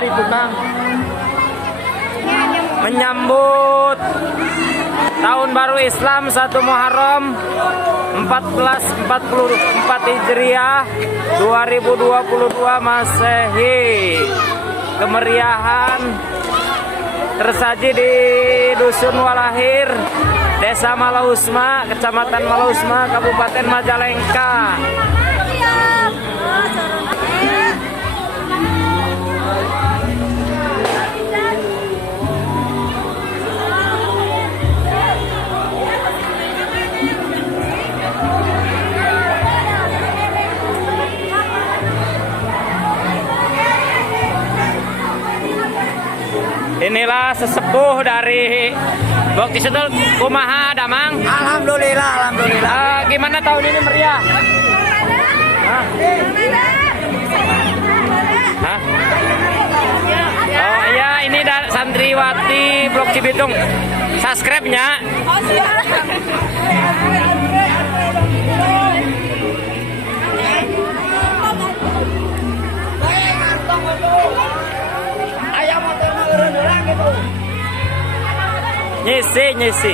jadi tukang? Menyambut Tahun Baru Islam 1 Muharram 1444 Hijriah 2022 Masehi. Kemeriahan tersaji di Dusun Walahir, Desa Malausma, Kecamatan Malausma, Kabupaten Majalengka. Inilah sesepuh dari Bokti Sedul. Kumaha Damang? Alhamdulillah. Gimana tahun ini meriah? Hah? Hah? Oh iya, ini santriwati Blok Cibitung. Subscribe-nya. Nyisi.